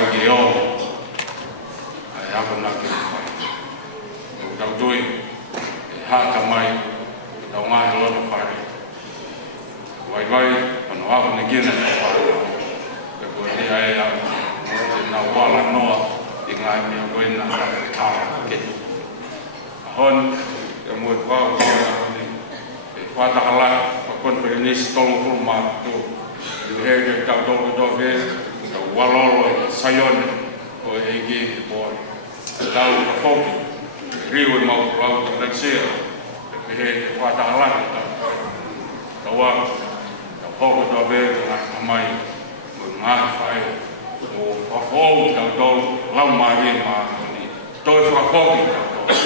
wai ke o ai ako na ke wai o tau tui ha ka mai tau ngā he lona whare wai ano ako na gina na whare pe ko ni ai a te na wala noa i ngā mea koe na tāra ke ahon e mui whau ki a ni e whātakala pa konferenisi tolong kurma tu i hege tau tolu toke tau walolo i sayone o e ki boi tau ka whoki riu i mau lau ka leksea e hege whātakala tau wa tau hoko toke ngā kamai mo ngā whae o whakau tau tolu lau mahi ni toi whakakoki tau tolu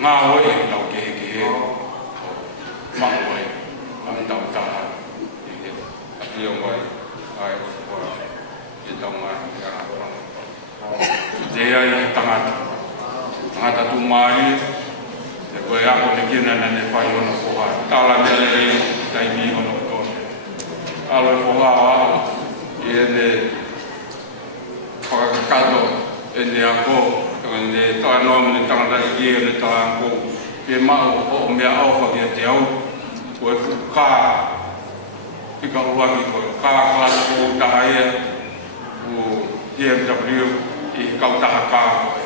ngā oi tau ke he mahu ai ang tau taha i ati o mai ai o i tau mai te ai tangata tu mai e koe ako ne kina na ne whai ono koha tala me le rei tai mi ono kone alo e koha i e ne whakakato e ne ako ne tae noa me ne tangata i e ne tae ako e mau o mea auwha ki a te au koe kā i ka uwaki koe kā klasa ko taha ia o BMW i kautaha kā koe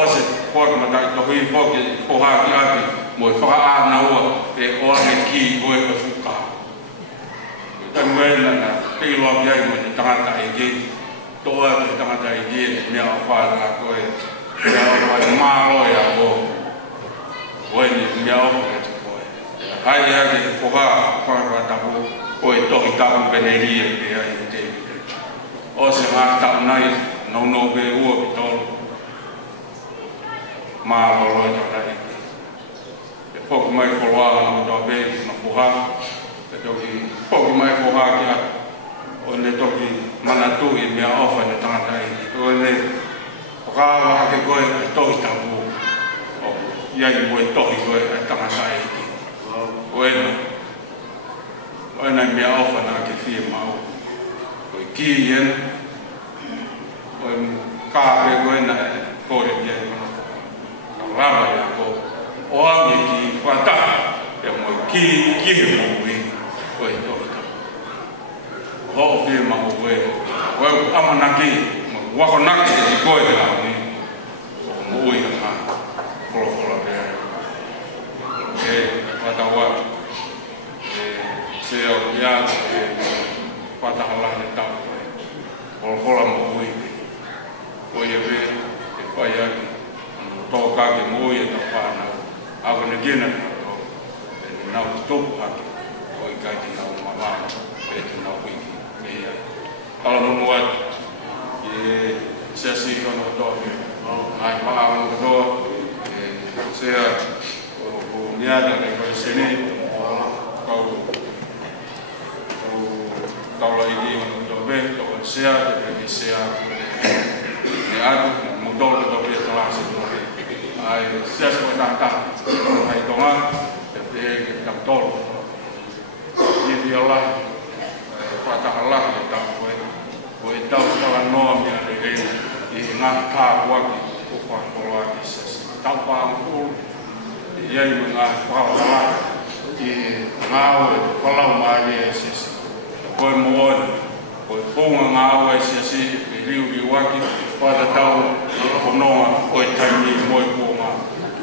ose koe matai tohi whoki poha ki ati mo i whaka āna ua e oane ki koe koe whuka tai mwena na pilo ki ai mo ne tangata i ki toa te tangata i ki mea o whaala koe mea o whae mālo ia ko koe ni mea o whae te koe hai ea ki poha whae tapu koe tohi tapu peneri e pe ai e te o se ngā tapu nai no pe ua ki tolu mālo roi tau rai e whoku mai koloa no tau pe na poha e toki whoku mai poha ki a o ne toki manatu i mea ofa ne tangata i o ne whakawa ake koe e tohi tapu o iai mo e tohi koe e tangata i ki o ena mea ofa na ake fie mau o i ki ien o i kāpe koe na e kore pia i kono ka raba i ako o ake ki whata e mo i ki he mo i o i tohi tapu o fie mau koe o e amanaki wako naki e koe te lau ni o mui ka ngā wholofola pēr e watawa e se o ia e watahala ne tau koe wholofola mo mui o ia pē e whai aki tōka ke mui e tau whanau ako ne kina e nau topu aki o i kai te nau mawā e te nau wiki e ia ala nunu atu e se si kono toke ngai paha mo toa e se o niada ke ko seni kau la idi mo to be to se te se ne atu mo to be to la se ai se so ta ai tonga te ta tol ni viola pata hala ta ko e tau kala noa mea le rei i ngā kāpuaki o whakoloa ki sasi. Tau pāngkulu i iei me ngā whakala i ngā oe whalau maari e sasi. Koe moone, koe punga ngā oe sasi i riu i waki whata tau o noa o e taimi moi kuonga.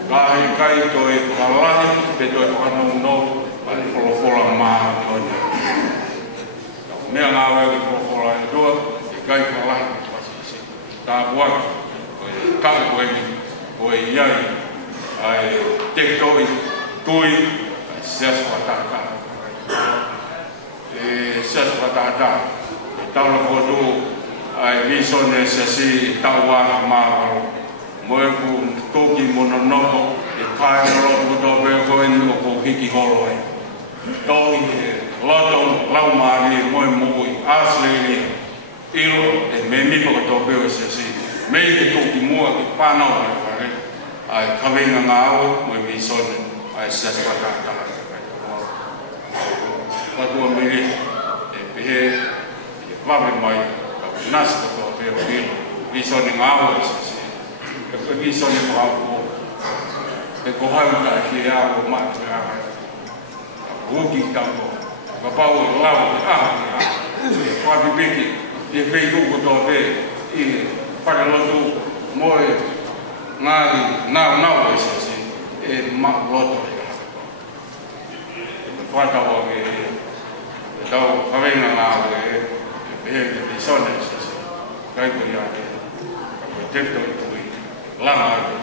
Kāhi kai toi whakalahi pe toi whanau no ali wholofola maa tonia. Mea ngā oe ki wholofola e dua kai whalahi pasisi. Tā puaki, koe kaku koe ni, koe iai, ai te toi, tui, seas whatata. Seas whatata, e taula kotu, ai visone sesi tau wāka māwaro. Moe ku toki mono noho, e kai roto koto peo koe ni o ko hiki holo ai. Toi e loto laumāri moe mui, Australia, ilo e me mipo ka tō peo se si mei te tōki mua ki whanau ai whare ai kawenga ngā awa mo i misone ai sas whatataha Patua mire e pehe e wawe mai ka nasa ko pero viso ni ngawa si ko viso ni ko ako ko hanga ki ako mata buki tambo papau lao ko bibiki e fei ko to be e para lo tu moi ngai na si e ma loto falta o que tau avena na de sones kai ko ya ko tento tu lama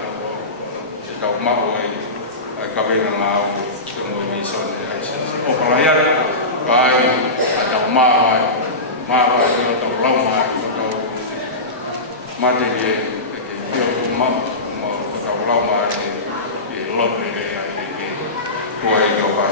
se tau ma o ai ka vena na o mo ni sones ai o para ya kai tau ma yo tau lama tau mate que yo tu ma tau lama e lote ko ai yo pa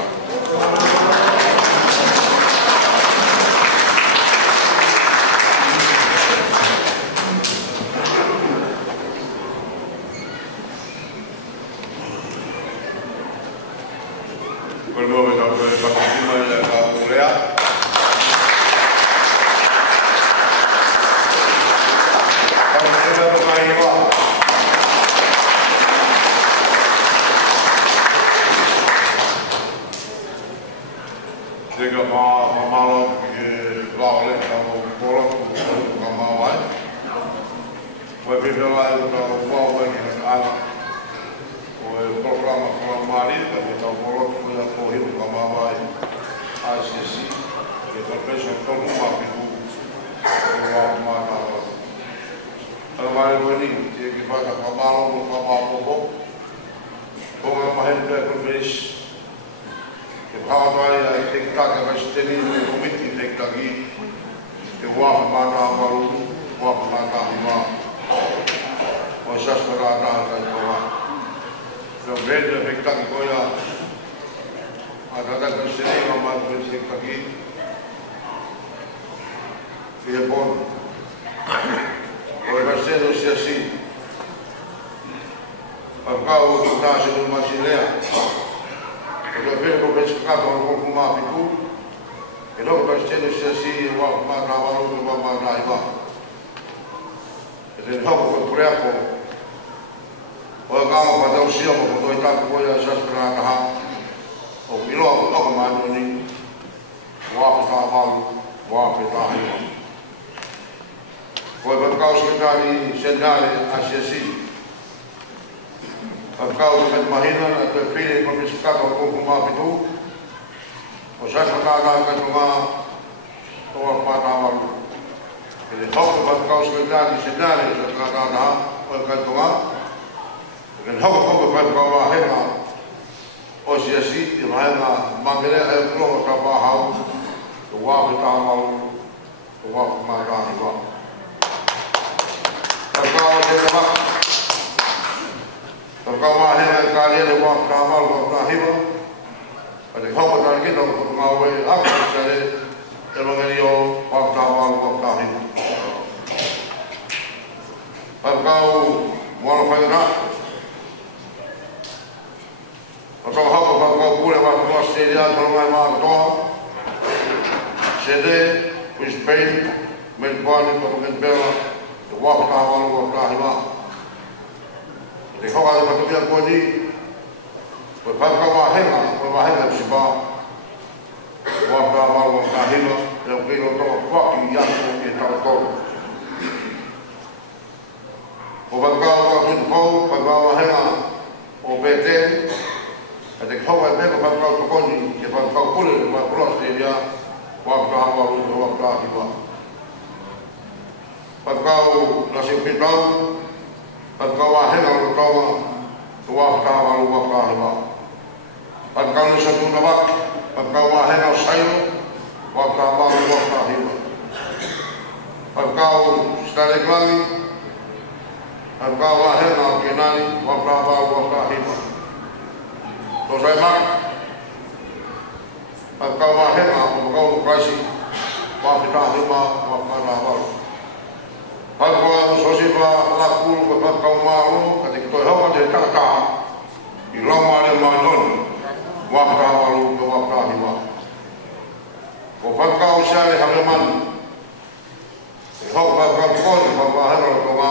Hok ba koni ba ba hero to ma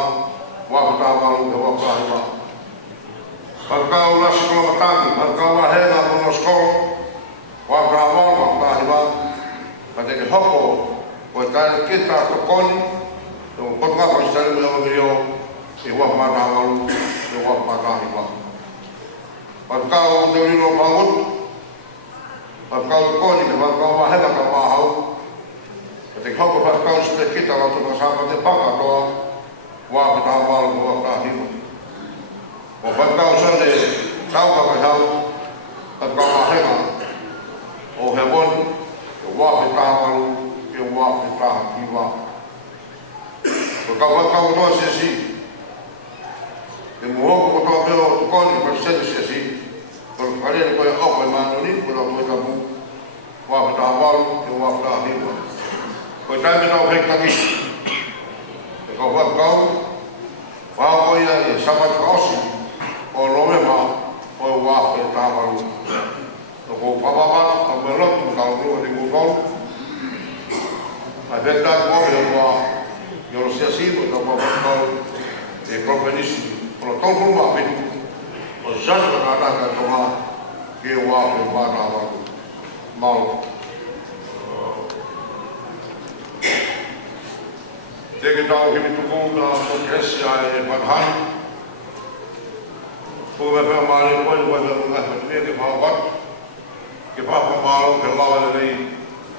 wa ta ma lu wa ka ma. Ba ka ula skola tangi, ba ka wa hena ko skola wa ka wa ta ba. Ba te hoko ko ta kita to koni to ko ka ko sa le mo yo e wa ma ta ma lu e wa ma ta ba. Ba ka o te ri lo ba ngot. Ba ka o koni ba ka wa hena ka ma hau. Te hoko pa kau se kita la to sa te paka to wa ta wa wa ka hi. O pa kau se le tau ka ha pa ka ma he ma. O he bon wa ta wa ke wa ta hi wa. O ka wa ka to se si. Ke mo ko to pe o ko ni pa se se si. Por pare ko o ko ma no ni ko lo ka mu. Wa ta wa ke wa ta hi wa. Ko ta me no hek taki. Ko wa kau wa ko ya sabat kosi. O lo me ma o wa ke ta ma lu. Ko pa pa pa o me lo ku ka lu ni ku ko. A ver ta ko yo wa yo lo sia si ko wa ko e propenisi. Pro to ku ma pe. O ja ko na ta ka to ma ke wa ke ma ta ma lu. Mal Teke tau ke mitu kong na kongresia e Padhan. Ko me pēr maare koe ni koe me runga hatunia ke whawat. Ke pāpa maaro ke lawa le nei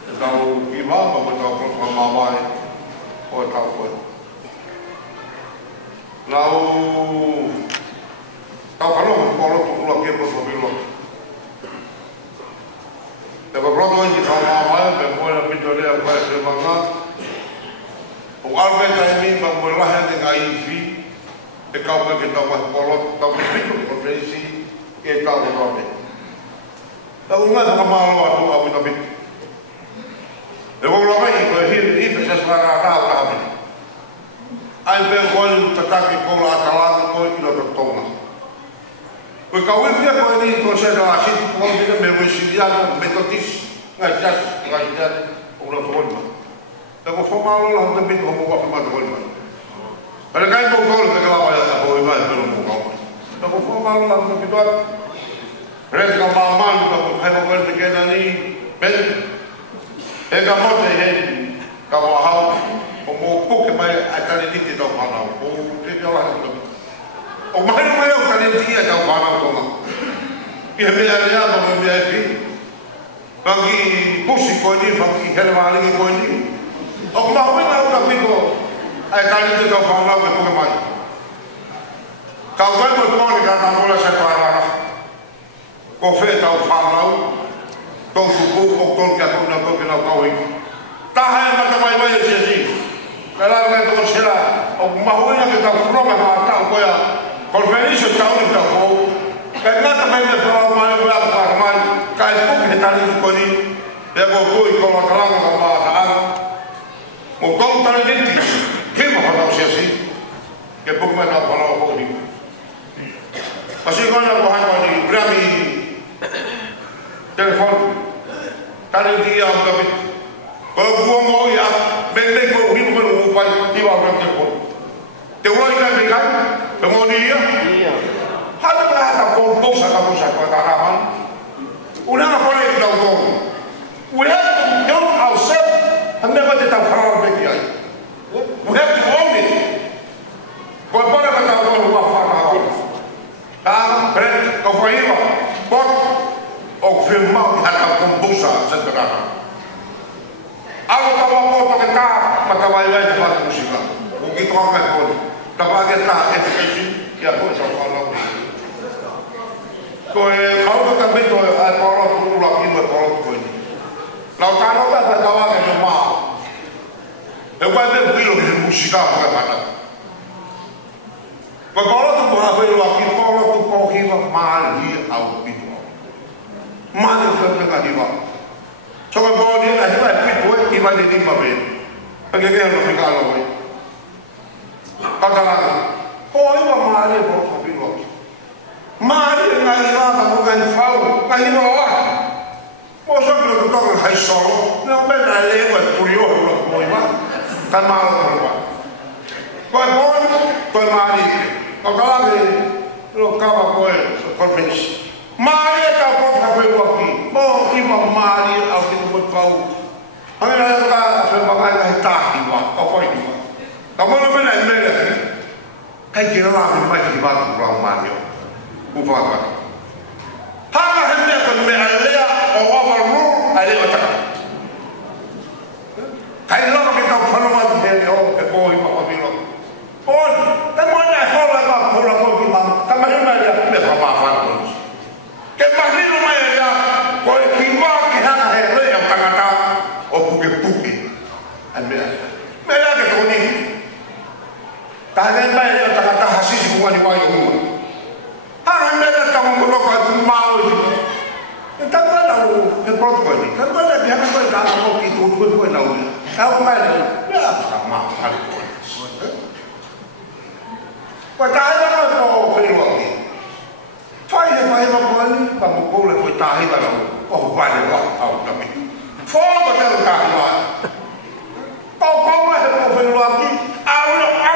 e tau ki māma mo tau protoka māmae o e tau koe. Nau tau kanoa me kōroto kula ke proto pilo. Te ka proto i tau māmae me koe na pitorea koe se manga. O Albert Aimi ba mo lahe de ngai fi e ka mo ke tau ko lo tau ke fitu ko presi e tau de nome. Tau nga ka malo atu abu no bit. E wo lo mai ko hi fe se sara ra ra ba. Ai be ko ni tataki ko la tala ko i lo tonga. Ko ka wi fi ko ni ko se da asi ko ni me wi si ya metotis ngai jas ngai jas o lo tonga. Ko fomalo la de bit ko mo wa ma do ma. Pero kai ko ko ke la ya ko ma pero mo ko. Ko fomalo la de bit wa. Res ka ma ma ko ko ko de ke na ni ben. E ka mo te he ka wa ha o mo ko ke mai a ta ni ti do ma na o te ke la ko. O ma ni mai o ka ni ti a ta ma na ko ma. E me ya mo me ya fi. Bagi pusi ko ni bagi helmali ko ni. O ma wina o ka piko ai kali te ka whanau ke puke mai. Ka wai mo tōni ka tā mola se tārara. Ko whē tau whanau, tō kuku o tōni kia tōna tōki nau kaui. Taha e mata mai mai e sia si. Ka lara kai tōni sera, o ma wina ke tau whronga maa tau koea, ko whenise tau ni tau kou. Ka ngata mai me whanau mai o ea pāra mai, ka e puke he tani koni, e ko kui ko la kalanga ka maa taanga. Mo tau tane niti, ke ma whanau sia si, ke puku mai tau whanau kōni. Kasi kona ko hanga ni brami telefon, tane dia ang kapit. Kau buang mo ya, beng ko himu ko upai tiwa ang telefon. Te ulai ka bigan, mo dia. Hada ba hada ko bosa ka bosa ko taraman. Una na pole ita ko. We have to build ourselves and never let our power be here. We have to own it. Kau pada kata ko wa fa na ko. Ta pret ko faiwa. Pot o firma hada ko bosa sa taraman. Ako tawa mo to kita matawai-wai sa musika. Kung ito ang kapon, kapag ita education, kaya po sa pala ko. So, kalau kita bito ay pala ko tulak ino ay pala ko ini. Lau talo ka sa tawagan yung maa. E wai be builo sa musika ko ay pala. Pag pala ko mga builo aki, pala ko po hiwa mali au bito. Mali ko ka hiwa. So ka bawa dia lah hiwa bito ay hiwa di lima be. Pagkakaya no hikalo ko. Katalan, oh hiwa mali ko sa bito. Mali nga hiwa ka mo gan fau, nga hiwa wa. Mo sa ko to ka hay solo, no be na lewa tuyo mo hiwa. kan malo perwa ko bon ko mari ko kala lo kawa ko conference mari ka ko ka ko ki mo ki mo mari au ki mo pau ana ka se ma ka ta ki wa ko ko ki wa ka mo no mena mena kai ki la ma ki ba ku ra ma yo ku fa ka ha ma hemme ko me alea o overrule ale o ta kai lo ke ka fa no ma de o ke ko i ma ko bi lo on ta mo na ho la ka ko la ko ki ma ka ma ma ya me fa ma fa ko ke ma ni no ma ya ko ki ma ke ha he le o ta ka ta o puke puke ame me ya ke ko ni ta ne ma ya ta ka ta hasi ku ni wa yo ha na me ta mo lo ka ma o ta ka la o ke pro ko ni ta ka la ya ka ta ko ki tu ko na o ta ma ya ma ha ko ko ta ya ko ko lo ki fai ma ko ni pa mo ko le ko ta hi ba lo o ba le wa au ta mi fo ko ta ka wa ko la he ko lo ki au te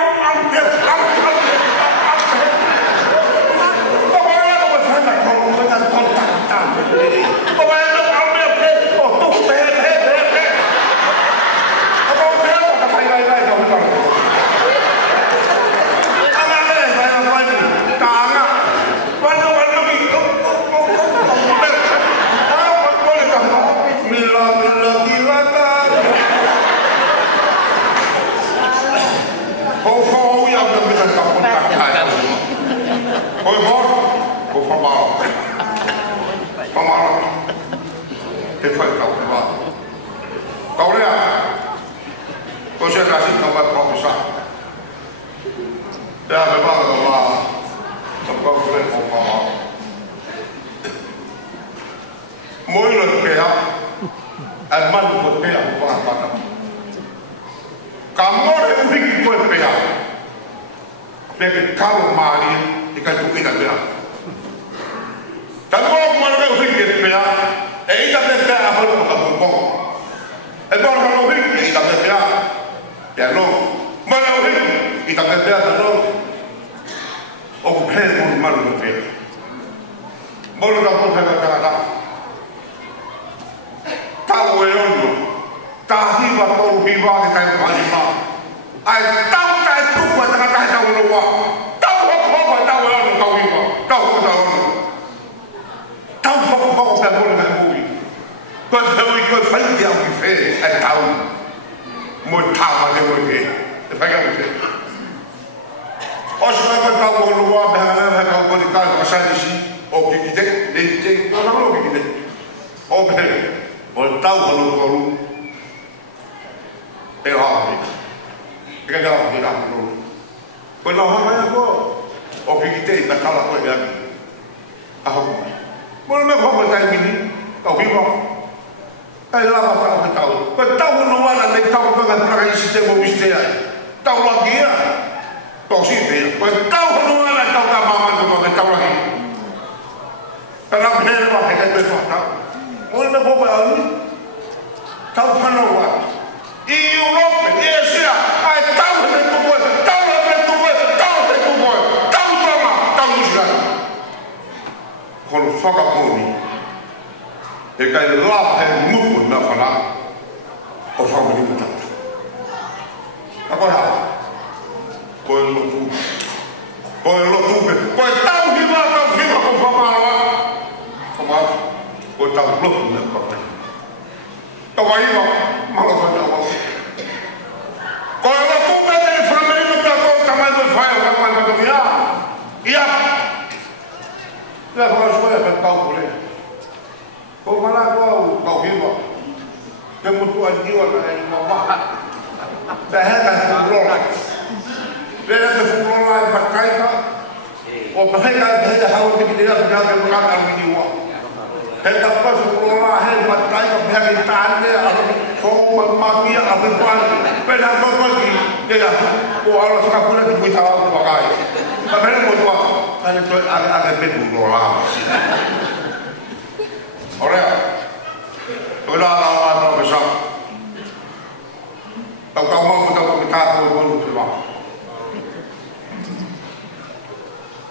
Tau tau mau tau kita tahu baru keluar.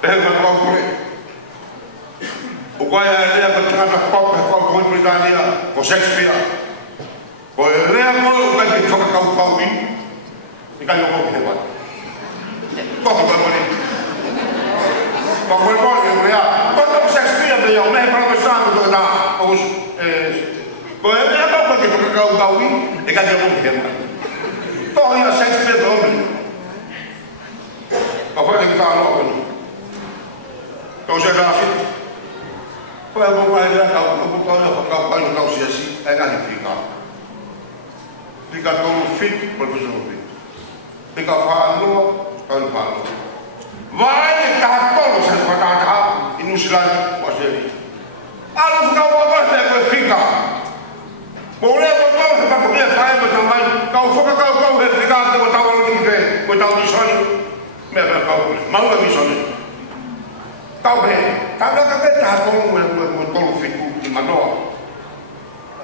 Kalau boleh, upaya dia bertengah pop, kalau Britania, kalau Shakespeare, kalau dia mau bagi kau ini, ikan yang mau hebat. Kau boleh. Kau boleh dia. Kalau Shakespeare dia, mereka kalau besar itu dah, kalau dia mau bagi kau ini, ikan yang mau hebat. Kau yang Shakespeare boleh. Kau boleh kita lakukan. Kau jaga sih, kalau mau ada kau siasi, enak jika kau fit berbeza lebih, jika faham kau faham. Wahai tahap saya berkata ini sudah wasili. Alam kau apa saya berfikir, boleh betul sebab dia saya berteman. Kau suka kau berfikir kau tahu lagi kau tahu di sana, mereka kau mau di sana. Kau boleh, kalau kita hakong mentol fiku di mana,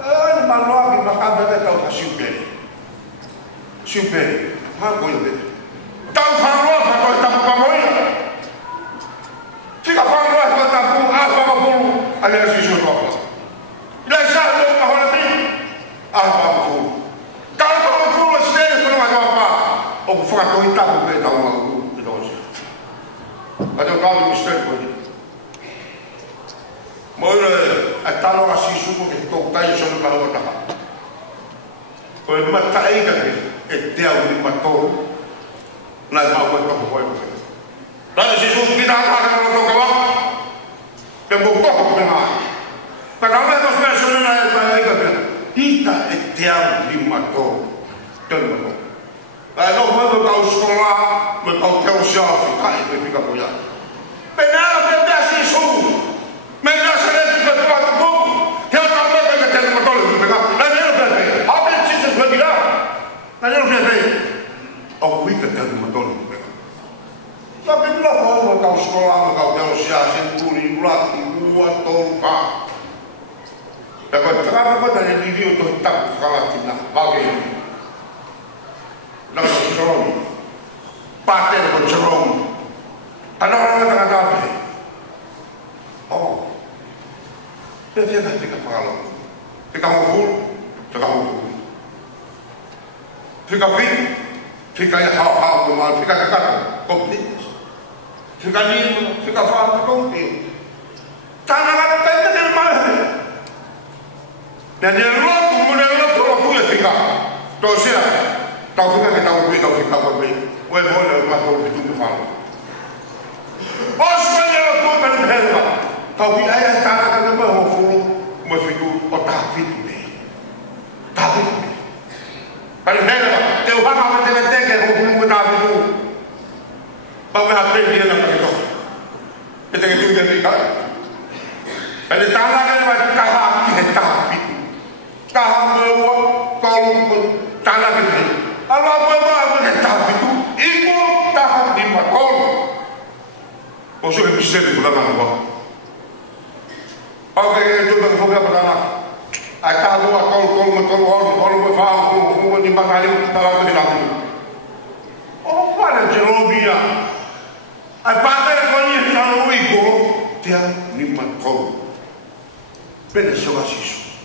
di mana kita kabar kau super, apa boleh? Kau faham kau tak paham? Jika faham kau tak paham, apa pun ada sesuatu apa? Bila saya tu kau nanti apa pun? Kalau kau pun sedih pun ada apa? Oh, faham kau tak boleh tahu aku itu. Ada kau mistake pun. Mora atalo asi suku ke kau tai sono kalau tak. Kau mata ai kan dia uli mato. Nak mau kau kau. Lalu si suku kita akan kalau kau tembok kau benar. Kalau kita sudah sono ai kan kita dia uli mato. Tembok. Lalu mau kau sekolah, mau kau siapa kai pergi kau ya. Benar benar si suku. Mereka sedang berkuatu, dia tak boleh berkata betul mereka. Nanti orang berkata, apa yang sih sebenarnya? Nanti orang berkata, oh, kita tak betul mereka. Tapi bila kau sekolah, kau siasat, kuri, ulat, buat tolpa. Dapat terang dari diri untuk tak kalah kita bagi ini. Dapat cerong, paten bercerong. Ada orang yang kata apa? Oh, dia tak fikir kalau, fikir mukul, fikir hal cuma fikir kata komplit, fikir ni, fikir faham komplit. Tangan apa itu dari mana? Dan dia luar kemudian luar tu fikir, tu siapa? Tahu fikir kita fikir komplit, boleh masuk itu faham. Oh, sebenarnya tu kan berhebat. Kau bila ayah cara kata bahawa mesti tu otak itu ni, tapi kalau hebat, Tuhan akan menjaga hukum otak itu. Bahawa apa dia nak begitu? Kita itu jadi kan? Kalau tanah kan macam kahak kita itu, kahak bawa kalau tanah itu, kalau apa kita itu, ikut tahap di makol. Maksudnya bisa diulang apa? Oke, itu berfungsi pertama. Aku kalau faham, di mana ini dalam hidup. Oh, pada Jerobia. Apa yang ini kalau itu dia 5 tahun. Beda sama sisu.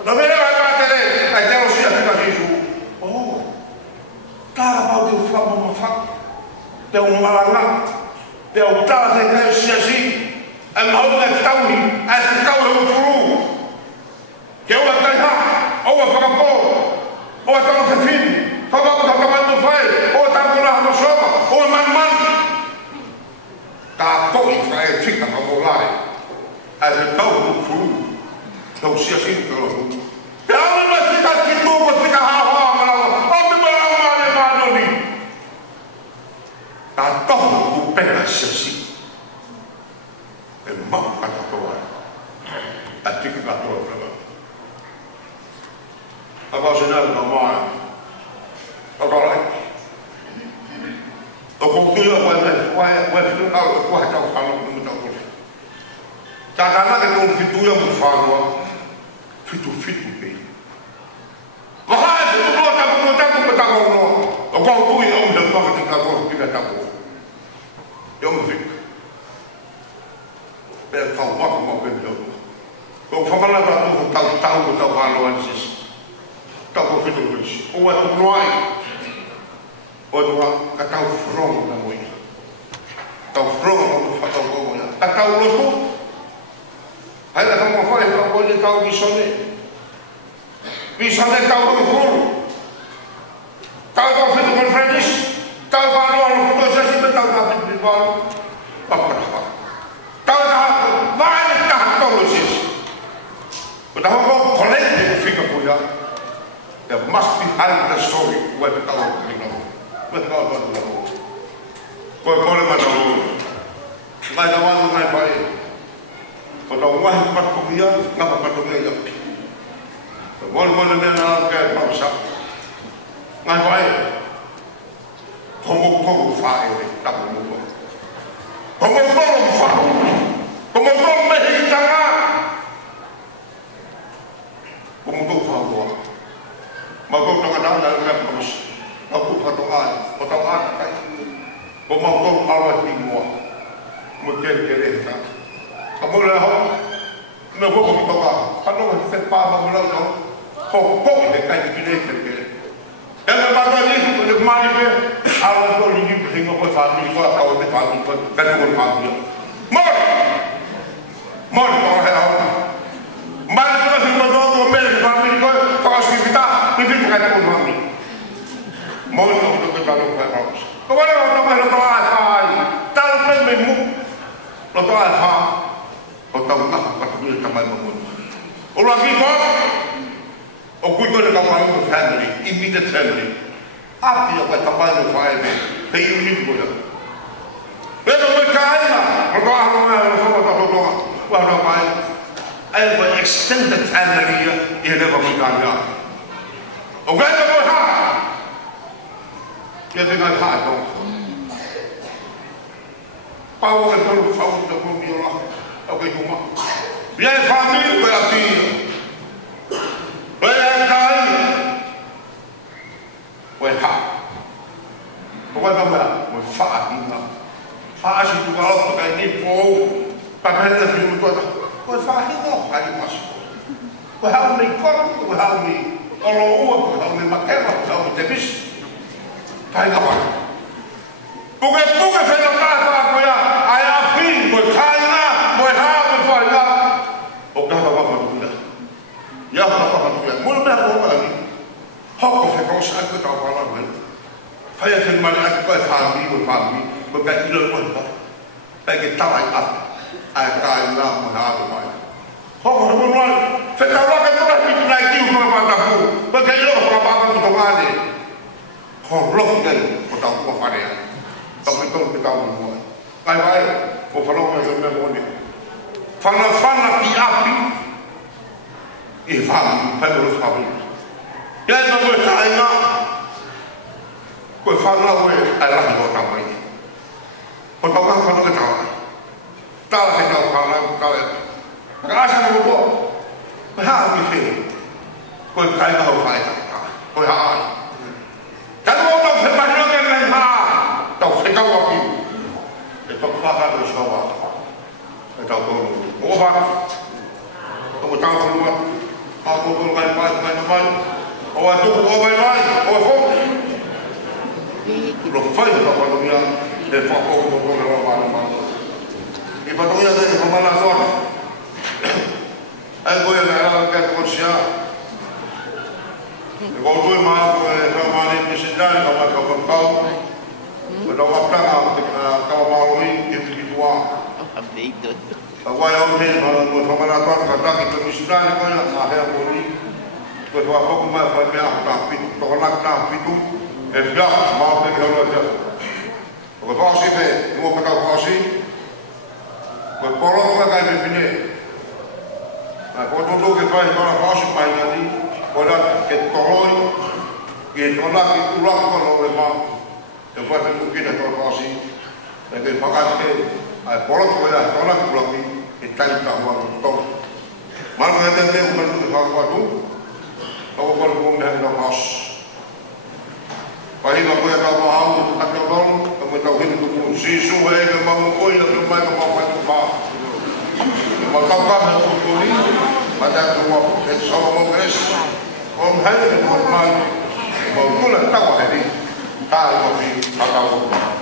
Tapi apa yang ada usia 5 sisu. Oh, cara mau difaham mafak. Dia umalanga. Dia utara dengan siasi. Mau tahu ni, tahu furu. Kau kata, awak faham awak tahu kafir, faham tu fai, awak tahu lah masyarakat, awak man. Kau Israel cakap kamu lari, tahu furu, tahu siapa kalau. Jangan masih kita masih hawa malam, apa malam ni? Tahu bukan siapa. Emang kata Tuhan, adik kata Tuhan. Apa sudah normal? Apa lagi? Aku kira wah itu tahu kalau kamu tahu. Janganlah kita fitu yang berfaru, fitu be. Wah itu tak bertahu. kau tu yang udah kau ketika kau kita tahu. Yang mesti. Biar kau mau betul. Kau fahamlah tahu haluan sis. Tahu betul sis. Oat tu nuai. Oat kau from namun. Kau from kau ya. Kau lo tu. Hai dah kamu apa? Kau boleh kau bisone. Bisone kau betul. Kau betul conference. Kau baru foto sesi betul kau betul. Apa? Kau dah banyak dah tahu sis. But how about collecting the figure for you? There must be behind the story where the color will know. But God will know. Kau boleh mana tahu? Ngai dalam ngai baik. Kalau wah empat kuliah, ngapa empat kuliah yang? Boleh mana ke bangsa? Ngai baik. Komo faham ini, tak boleh. Komo faham. Komo mehitanga. Komo faham. Mago dengan dalam terus. Aku patokan kai. Komo awat timua. Mungkin kereta. Kamu dah, nak buat apa kita? Kalau kita paham malam tu, pokok dekat kita kerja. Yang berbagai ni, untuk mana ni? Awal tu lagi bersih apa family, kau ada family, kau ada family. Mor, kau ada apa? Mana tu masih berdoa tu memilih family kau kasih kita ada family. Mor tu kita kalau kau. Kau ada orang tu tu apa? Tahu pun memang, tu apa? Kau tahu tak apa tu yang tamai bangun. Orang kita, aku itu adalah kawan family, immediate family. Apa yang kau tamai family? Hei unit boleh. Lepas mereka ni lah, mereka orang semua tak tahu orang main. Ayah extended family yang ada mereka ni. Orang itu boleh ha, dia dengan ha tu. Power itu power tu pun biarlah. Okay, cuma. Biar family berarti. Biar kali. Wah. Bukan apa? Wah, ini. Asyik juga kalau pakai ni pun, pakai ni film tu. Wah, ini apa? Kali masuk. Wah, ini kau, wah ini. Kalau uang, wah ini makan, wah ini habis. Kali apa? Bukan film apa ya? Ayah pin, bukan. Ya apa tu? Mula aku lagi. Hak kau saya kau tahu apa lagi. Saya sendiri aku family, bukan itu pun. Bagi tahu apa? Akan lah mana mana. Hak kau pun saya tahu kan tu lagi lagi orang mataku. Bagi itu apa tu ada. Korok kan, kau tahu apa dia. Tapi tu kita tahu semua. Baik, kau follow macam mana ni? Fana api. Faham, perlu faham. Ya, nak buat kaya, kau faham lah, Allah yang tahu ini. Kau tahu kan kau tahu. Tahu kita faham, tahu. Asal kau buat, kau harus fikir. Kau kaya kau faham, kau harus. Kalau kau tahu sebenarnya yang lain tahu fikir apa? Itu faham tu siapa? Tahu kau, kau faham. Kau tahu semua. Aku pun main, awak tu main, awak pun. Lofai tak pada dia, dia fakor dalam mana. Ibu tu yang dari mana tuan? Aku yang ada kat Malaysia. Kau tu mah ramai presiden, kau. Berdoa kau mahu ini dua. Awak yang ni, kalau pemanasan kata kita misdan kau yang mahal boleh. Kau aku mah banyak tapi tolak tapi tu, dah maaf kalau ada. Kau pasti deh, mau kata pasti. Kau polos lah kau begini. Kau tu kita kalau pasti main lagi, kau dah ketoloi, ketolak itu lah kalau memang. Lepas itu mungkin ada pasti. Tapi pakai polos kau dah tolak pulang ni. Kita tak mahu tahu. Malah kita ni bukan tu hal baru. Kau perlu menghendaki hos. Pahiwa koe ka mahamu ka te onono, ka mo tau hinu tuku sisu hei ka mamu oi na mai ka mapai tu pā. Ma tau kame tuku ni, ma te atu wapu, e sawa mo kres, om hei ka mo manu, ma ukula tawa hei, ka wapi, ka tau wapu.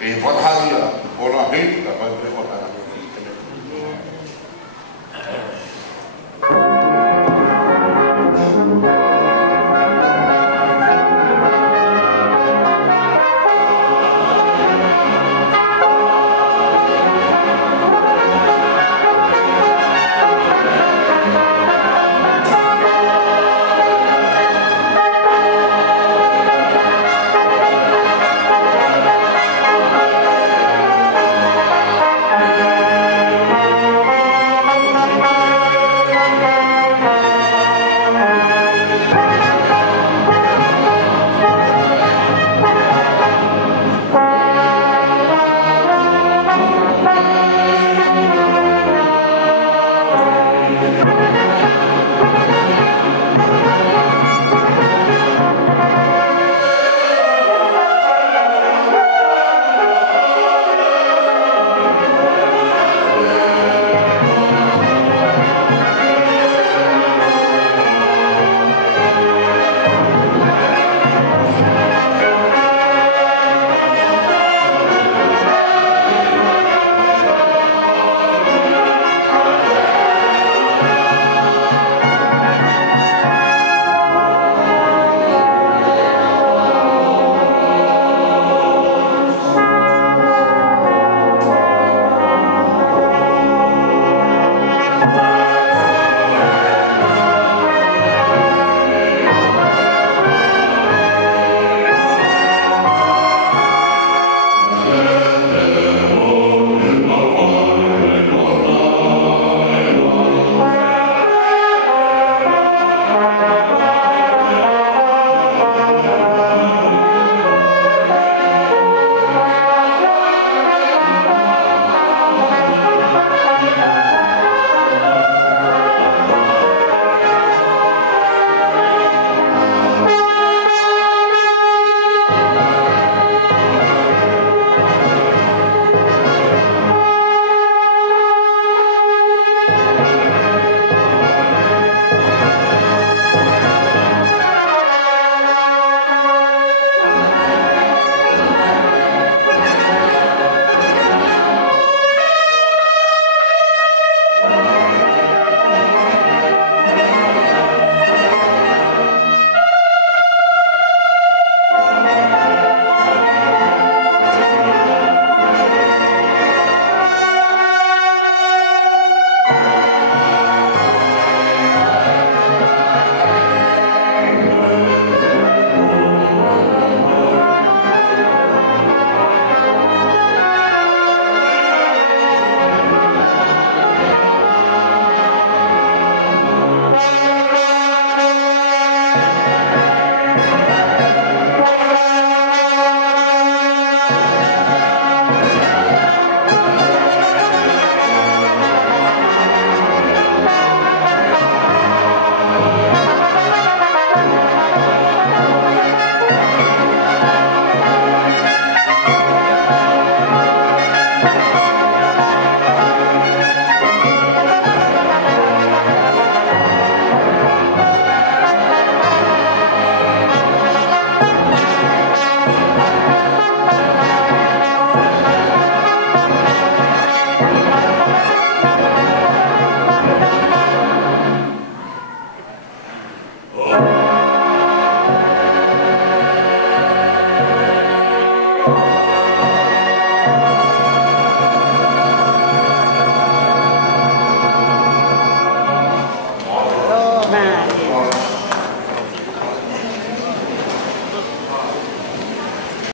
E whakaharia, ora hei, ka pai prewa